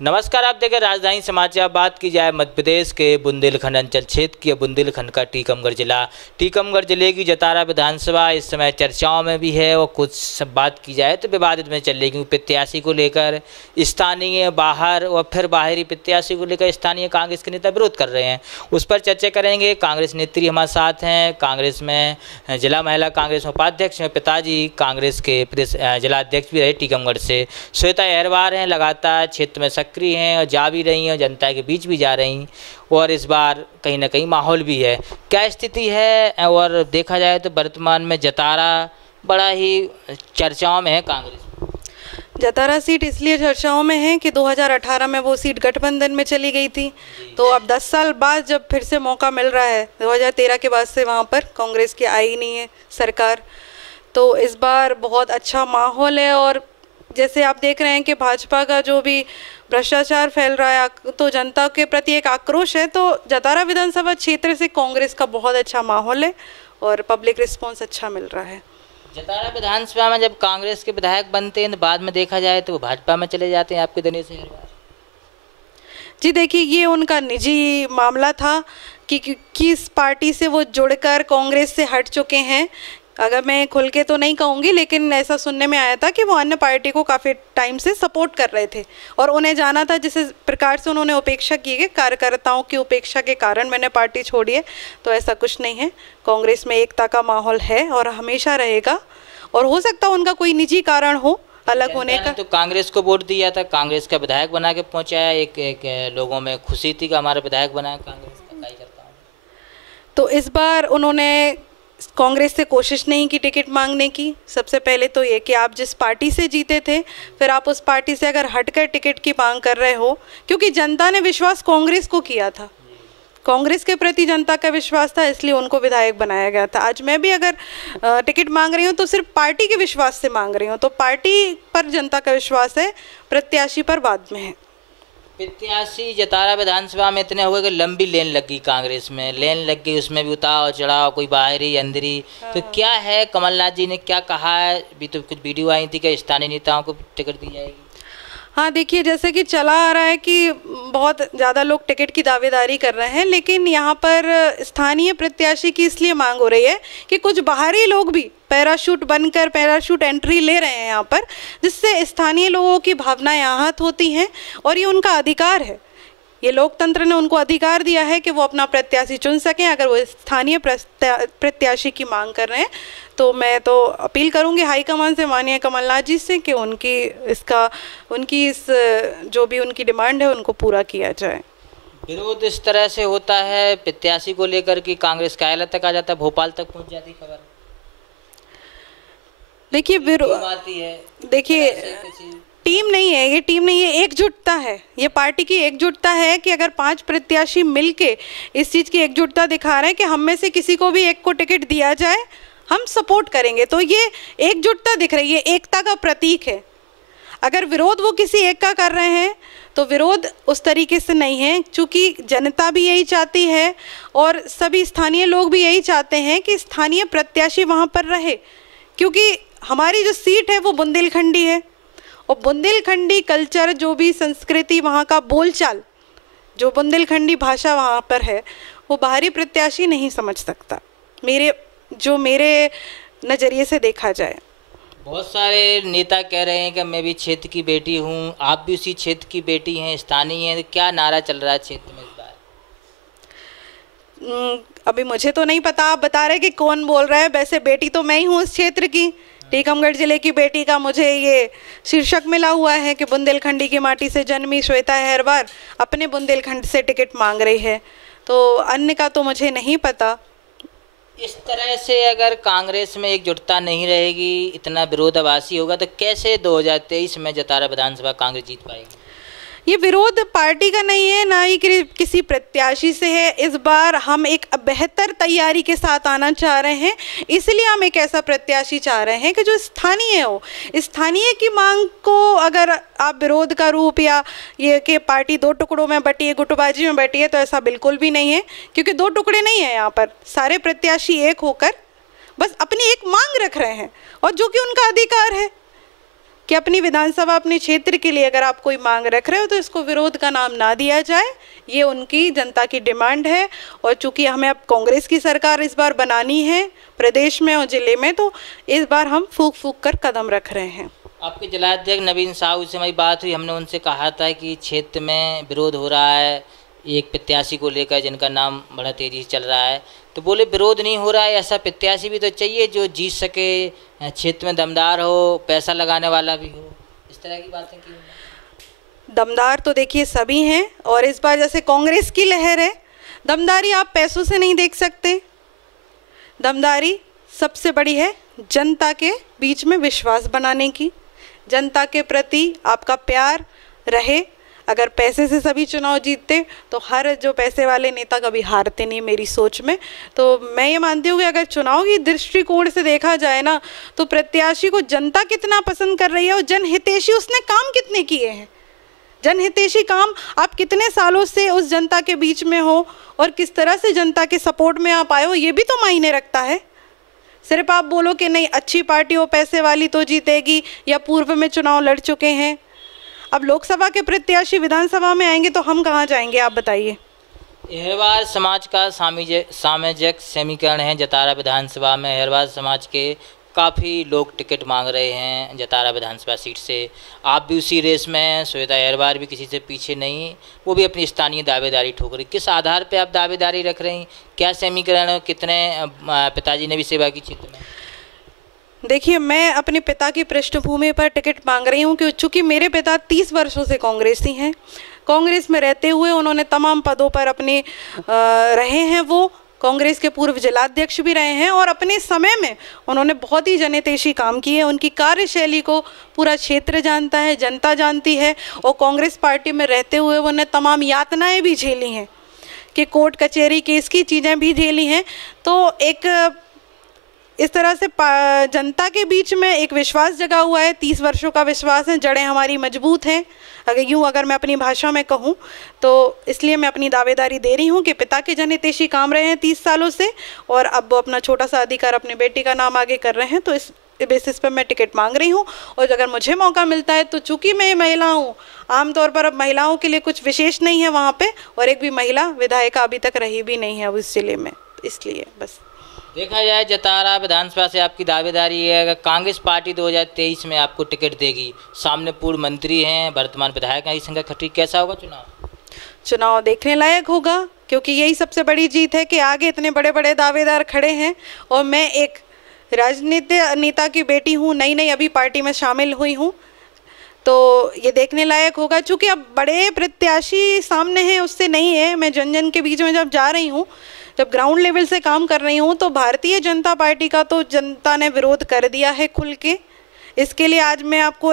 नमस्कार, आप देखें राजधानी समाचार। बात की जाए मध्य प्रदेश के बुंदेलखंड अंचल क्षेत्र की, बुंदेलखंड का टीकमगढ़ जिले की जतारा विधानसभा इस समय चर्चाओं में भी है और कुछ बात की जाए तो विवादित में चल रही, क्योंकि प्रत्याशी को लेकर स्थानीय बाहर और फिर बाहरी प्रत्याशी को लेकर स्थानीय कांग्रेस के नेता विरोध कर रहे हैं। उस पर चर्चा करेंगे। कांग्रेस नेत्री हमारे साथ हैं। कांग्रेस में जिला महिला कांग्रेस उपाध्यक्ष हैं, पिताजी कांग्रेस के प्रदेश जिला अध्यक्ष भी रहे टीकमगढ़ से। श्वेता अहरवार हैं, लगातार क्षेत्र में सक्रिय हैं और जा भी रही हैं, जनता के बीच भी जा रही, और इस बार कहीं ना कहीं माहौल भी है। क्या स्थिति है? और देखा जाए तो वर्तमान में जतारा बड़ा ही चर्चाओं में है। कांग्रेस जतारा सीट इसलिए चर्चाओं में है कि 2018 में वो सीट गठबंधन में चली गई थी, तो अब 10 साल बाद जब फिर से मौका मिल रहा है, 2013 के बाद से वहाँ पर कांग्रेस की आई नहीं है सरकार, तो इस बार बहुत अच्छा माहौल है। और जैसे आप देख रहे हैं कि भाजपा का जो भी भ्रष्टाचार फैल रहा है, तो जनता के प्रति एक आक्रोश है, तो जतारा विधानसभा क्षेत्र से कांग्रेस का बहुत अच्छा माहौल है और पब्लिक रिस्पांस अच्छा मिल रहा है। जतारा विधानसभा में जब कांग्रेस के विधायक बनते हैं तो बाद में देखा जाए तो वो भाजपा में चले जाते हैं, आपके दिनेश अहरवार जी। देखिए, ये उनका निजी मामला था कि किस पार्टी से वो जुड़कर कांग्रेस से हट चुके हैं। अगर मैं खुल के तो नहीं कहूँगी, लेकिन ऐसा सुनने में आया था कि वो अन्य पार्टी को काफ़ी टाइम से सपोर्ट कर रहे थे और उन्हें जाना था, जिस प्रकार से उन्होंने उपेक्षा की है, कार्यकर्ताओं की उपेक्षा के कारण मैंने पार्टी छोड़ी है, तो ऐसा कुछ नहीं है। कांग्रेस में एकता का माहौल है और हमेशा रहेगा, और हो सकता है उनका कोई निजी कारण हो अलग होने का। तो कांग्रेस को वोट दिया था, कांग्रेस का विधायक बना के पहुँचाया, एक लोगों में खुशी थी कि हमारा विधायक बनाया कांग्रेस का कार्यकर्ता। तो इस बार उन्होंने कांग्रेस से कोशिश नहीं की टिकट मांगने की। सबसे पहले तो ये कि आप जिस पार्टी से जीते थे, फिर आप उस पार्टी से अगर हटकर टिकट की मांग कर रहे हो, क्योंकि जनता ने विश्वास कांग्रेस को किया था, कांग्रेस के प्रति जनता का विश्वास था, इसलिए उनको विधायक बनाया गया था। आज मैं भी अगर टिकट मांग रही हूँ तो सिर्फ पार्टी के विश्वास से मांग रही हूँ, तो पार्टी पर जनता का विश्वास है, प्रत्याशी पर बाद में है। प्रत्याशी जतारा विधानसभा में इतने हुए कि लंबी लेन लग गई, कांग्रेस में लेन लग गई, उसमें भी उतार चढ़ाव, कोई बाहरी अंदरी। तो क्या है, कमलनाथ जी ने क्या कहा है? अभी तो कुछ वीडियो आई थी कि स्थानीय नेताओं को टिकट दी जाएगी। हाँ, देखिए, जैसे कि चला आ रहा है कि बहुत ज़्यादा लोग टिकट की दावेदारी कर रहे हैं, लेकिन यहाँ पर स्थानीय प्रत्याशी की इसलिए मांग हो रही है कि कुछ बाहरी लोग भी पैराशूट बनकर पैराशूट एंट्री ले रहे हैं यहाँ पर, जिससे स्थानीय लोगों की भावनाएं आहत होती हैं, और ये उनका अधिकार है। ये लोकतंत्र ने उनको अधिकार दिया है कि वो अपना प्रत्याशी चुन सकें। अगर वो स्थानीय प्रत्याशी की मांग कर रहे हैं, तो मैं तो अपील करूंगी हाईकमान से, माननीय कमलनाथ जी से, कि उनकी इस जो भी उनकी डिमांड है उनको पूरा किया जाए। विरोध इस तरह से होता है प्रत्याशी को लेकर कि कांग्रेस कार्यालय तक आ जाता है, भोपाल तक पहुंच जाती खबर। देखिए, देखिए, टीम नहीं है ये, टीम नहीं है, एकजुटता है। ये पार्टी की एकजुटता है कि अगर 5 प्रत्याशी मिलके इस चीज़ की एकजुटता दिखा रहे हैं कि हम में से किसी को भी एक को टिकट दिया जाए, हम सपोर्ट करेंगे, तो ये एकजुटता दिख रही है, एकता का प्रतीक है। अगर विरोध वो किसी एक का कर रहे हैं तो विरोध उस तरीके से नहीं है, क्योंकि जनता भी यही चाहती है और सभी स्थानीय लोग भी यही चाहते हैं कि स्थानीय प्रत्याशी वहाँ पर रहे, क्योंकि हमारी जो सीट है वो बुंदेलखंडी है, और बुंदेलखंडी कल्चर, जो भी संस्कृति, वहाँ का बोलचाल, जो बुंदेलखंडी भाषा वहाँ पर है, वो बाहरी प्रत्याशी नहीं समझ सकता, मेरे नज़रिए से देखा जाए। बहुत सारे नेता कह रहे हैं कि मैं भी क्षेत्र की बेटी हूँ, आप भी उसी क्षेत्र की बेटी हैं, स्थानीय हैं, क्या नारा चल रहा है क्षेत्र में इस बार? अभी मुझे तो नहीं पता, आप बता रहे कि कौन बोल रहा है। वैसे बेटी तो मैं ही हूँ इस क्षेत्र की, टीकमगढ़ जिले की बेटी का मुझे ये शीर्षक मिला हुआ है कि बुंदेलखंडी की माटी से जन्मी श्वेता अहरवार अपने बुंदेलखंड से टिकट मांग रही है, तो अन्य का तो मुझे नहीं पता। इस तरह से अगर कांग्रेस में एकजुटता नहीं रहेगी, इतना विरोधाभासी होगा, तो कैसे 2023 में जतारा विधानसभा कांग्रेस जीत पाएगी? ये विरोध पार्टी का नहीं है, ना ही किसी प्रत्याशी से है। इस बार हम एक बेहतर तैयारी के साथ आना चाह रहे हैं, इसलिए हम एक ऐसा प्रत्याशी चाह रहे हैं कि जो स्थानीय हो। स्थानीय की मांग को अगर आप विरोध का रूप या ये कि पार्टी 2 टुकड़ों में बटी है, गुटबाजी में बटी है, तो ऐसा बिल्कुल भी नहीं है, क्योंकि 2 टुकड़े नहीं है। यहाँ पर सारे प्रत्याशी एक होकर बस अपनी एक मांग रख रहे हैं, और जो कि उनका अधिकार है। कि अपनी विधानसभा अपने क्षेत्र के लिए अगर आप कोई मांग रख रहे हो तो इसको विरोध का नाम ना दिया जाए, ये उनकी जनता की डिमांड है। और चूंकि हमें अब कांग्रेस की सरकार इस बार बनानी है प्रदेश में और जिले में, तो इस बार हम फूंक फूंक कर कदम रख रहे हैं। आपके जिलाध्यक्ष नवीन साहू से हमारी बात हुई, हमने उनसे कहा था कि क्षेत्र में विरोध हो रहा है एक प्रत्याशी को लेकर जिनका नाम बड़ा तेजी से चल रहा है, तो बोले विरोध नहीं हो रहा है, ऐसा प्रत्याशी भी तो चाहिए जो जीत सके, क्षेत्र में दमदार हो, पैसा लगाने वाला भी हो, इस तरह की बातें की। दमदार तो देखिए सभी हैं, और इस बार जैसे कांग्रेस की लहर है, दमदारी आप पैसों से नहीं देख सकते। दमदारी सबसे बड़ी है जनता के बीच में विश्वास बनाने की, जनता के प्रति आपका प्यार रहे। अगर पैसे से सभी चुनाव जीतते तो हर जो पैसे वाले नेता कभी हारते नहीं मेरी सोच में। तो मैं ये मानती हूँ कि अगर चुनाव की दृष्टिकोण से देखा जाए ना, तो प्रत्याशी को जनता कितना पसंद कर रही है और जनहितैषी उसने काम कितने किए हैं, जनहितैषी काम आप कितने सालों से उस जनता के बीच में हो और किस तरह से जनता के सपोर्ट में आप आए हो, ये भी तो मायने रखता है। सिर्फ आप बोलो कि नहीं अच्छी पार्टी हो पैसे वाली तो जीतेगी, या पूर्व में चुनाव लड़ चुके हैं। अब लोकसभा के प्रत्याशी विधानसभा में आएंगे तो हम कहाँ जाएंगे, आप बताइए। अहिरवार समाज का सामाजिक समीकरण है जतारा विधानसभा में। अहिरवार समाज के काफ़ी लोग टिकट मांग रहे हैं जतारा विधानसभा सीट से, आप भी उसी रेस में हैं। श्वेता अहिरवार भी किसी से पीछे नहीं, वो भी अपनी स्थानीय दावेदारी ठोक रही। किस आधार पे आप दावेदारी रख रही हैं, क्या समीकरण, कितने पिताजी ने भी सेवा की क्षेत्र में? देखिए, मैं अपने पिता की पृष्ठभूमि पर टिकट मांग रही हूँ कि चूँकि मेरे पिता 30 वर्षों से कांग्रेसी हैं, कांग्रेस में रहते हुए उन्होंने तमाम पदों पर अपने रहे हैं। वो कांग्रेस के पूर्व जिलाध्यक्ष भी रहे हैं और अपने समय में उन्होंने बहुत ही जनहितैषी काम किए। उनकी कार्यशैली को पूरा क्षेत्र जानता है, जनता जानती है। और कांग्रेस पार्टी में रहते हुए उन्होंने तमाम यातनाएं भी झेली हैं, कि कोर्ट कचहरी केस की चीज़ें भी झेली हैं। तो एक इस तरह से जनता के बीच में एक विश्वास जगा हुआ है, 30 वर्षों का विश्वास है, जड़ें हमारी मजबूत हैं। अगर मैं अपनी भाषा में कहूँ तो इसलिए मैं अपनी दावेदारी दे रही हूँ कि पिता के जनहितैषी काम रहे हैं 30 सालों से, और अब वो अपना छोटा सा अधिकार अपने बेटी का नाम आगे कर रहे हैं। तो इस बेसिस पर मैं टिकट मांग रही हूँ। और अगर मुझे मौका मिलता है तो चूँकि मैं महिला हूँ, आमतौर पर अब महिलाओं के लिए कुछ विशेष नहीं है वहाँ पे, और एक भी महिला विधायिका अभी तक रही भी नहीं है उस जिले में, इसलिए बस। देखा जाए जतारा विधानसभा से आपकी दावेदारी है, अगर कांग्रेस पार्टी 2023 में आपको टिकट देगी, सामने पूर्व मंत्री हैं, वर्तमान विधायक हैं संख्या खट्टी, कैसा होगा चुनाव? चुनाव देखने लायक होगा, क्योंकि यही सबसे बड़ी जीत है कि आगे इतने बड़े बड़े दावेदार खड़े हैं और मैं एक राजनीतिक नेता की बेटी हूँ, नई अभी पार्टी में शामिल हुई हूँ। तो ये देखने लायक होगा। चूँकि अब बड़े प्रत्याशी सामने हैं, उससे नहीं है। मैं जन जन के बीच में जब जा रही हूँ, जब ग्राउंड लेवल से काम कर रही हूँ, तो भारतीय जनता पार्टी का तो जनता ने विरोध कर दिया है खुल के। इसके लिए आज मैं आपको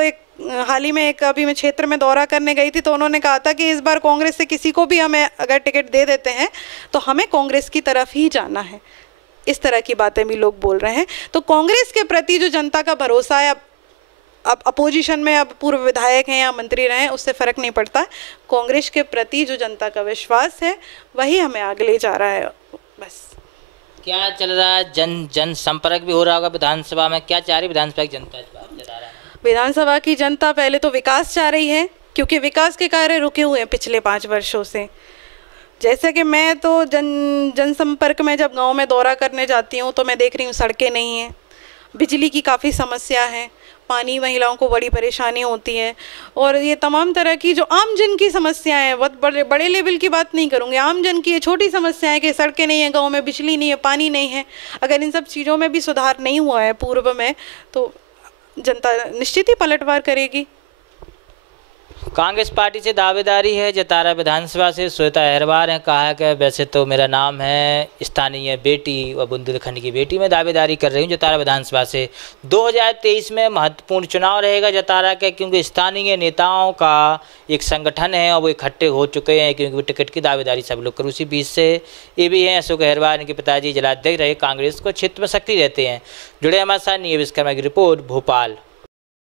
हाल ही में अभी मैं क्षेत्र में दौरा करने गई थी, तो उन्होंने कहा था कि इस बार कांग्रेस से किसी को भी हमें अगर टिकट दे देते हैं तो हमें कांग्रेस की तरफ ही जाना है। इस तरह की बातें भी लोग बोल रहे हैं। तो कांग्रेस के प्रति जो जनता का भरोसा है, अब अपोजिशन में अब पूर्व विधायक हैं या मंत्री रहे हैं, उससे फ़र्क नहीं पड़ता। कांग्रेस के प्रति जो जनता का विश्वास है वही हमें आगे ले जा रहा है। बस क्या चल रहा है, जन संपर्क भी हो रहा होगा विधानसभा में, क्या चाह रही विधानसभा की जनता? विधानसभा की जनता पहले तो विकास चाह रही है, क्योंकि विकास के कार्य रुके हुए हैं पिछले 5 वर्षों से। जैसे कि मैं तो जनसंपर्क में जब गांव में दौरा करने जाती हूं तो मैं देख रही हूं सड़कें नहीं हैं, बिजली की काफ़ी समस्या है, पानी, महिलाओं को बड़ी परेशानी होती है, और ये तमाम तरह की जो आम जन की समस्याएं हैं, बहुत बड़े लेवल की बात नहीं करूँगी, आम जन की ये छोटी समस्याएं कि सड़कें नहीं हैं गांव में, बिजली नहीं है, पानी नहीं है। अगर इन सब चीज़ों में भी सुधार नहीं हुआ है पूर्व में, तो जनता निश्चित ही पलटवार करेगी। कांग्रेस पार्टी से दावेदारी है जतारा विधानसभा से। श्वेता अहिरवार हैं, कहा है कि वैसे तो मेरा नाम है स्थानीय बेटी और बुंदेलखंड की बेटी, मैं दावेदारी कर रही हूँ जतारा विधानसभा से। 2023 में महत्वपूर्ण चुनाव रहेगा जतारा के, क्योंकि स्थानीय नेताओं का एक संगठन है और वो इकट्ठे हो चुके हैं, क्योंकि वो टिकट की दावेदारी सब लोग कर। उसी बीच से ये भी हैं अशोक अहिरवार, इनके पिताजी जिलाध्यक्ष रहे, कांग्रेस को क्षेत्र में सक्रिय रहते हैं। जुड़े हमारे साथ नीरज विश्वकर्मा की रिपोर्ट, भोपाल।